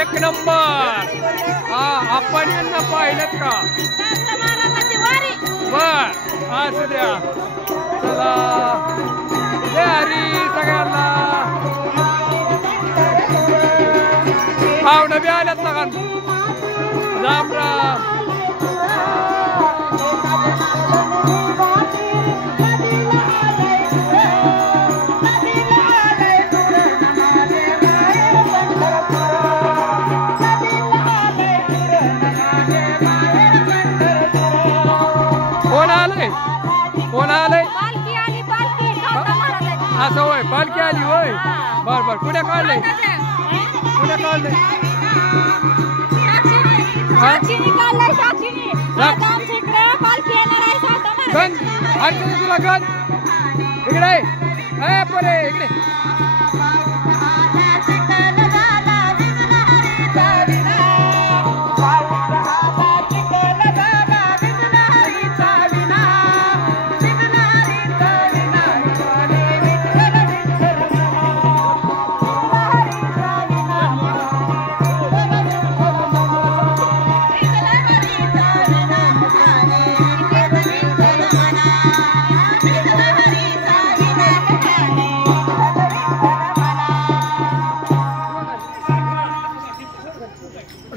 एक नंबर. हा आपण यांना पाहिलं का बर असू द्या. चला जय हरी सगळ्यांना. पाहुणं बी आल्यात ना राम राम. कोण आलंय? असं होय पालखी आली होय. बर बर कुठे काढलंय? कुठे काढलंय? गण आणखी तुला गण इकडे परे इकडे.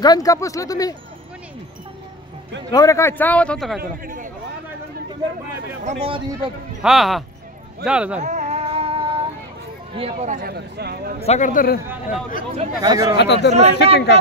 गण का पुसलं तुम्ही? गौरे काय चावत होतं काय तुला? हा हा झालं झालं. सागर तर आता तर फिटिंग का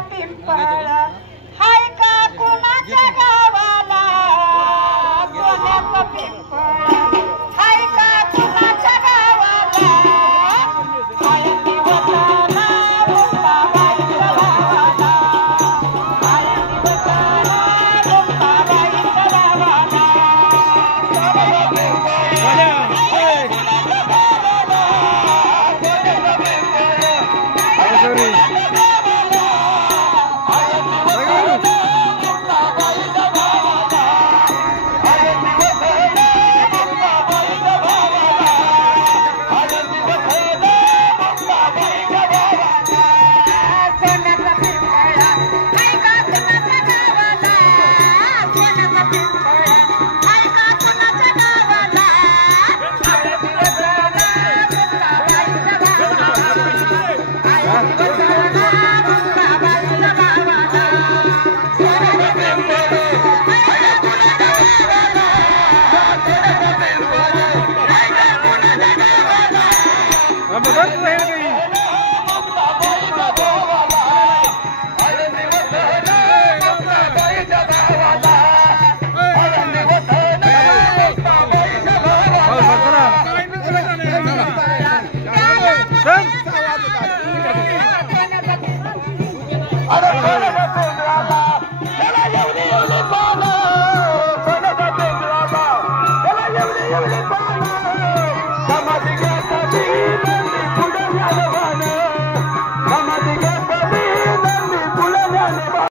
I'm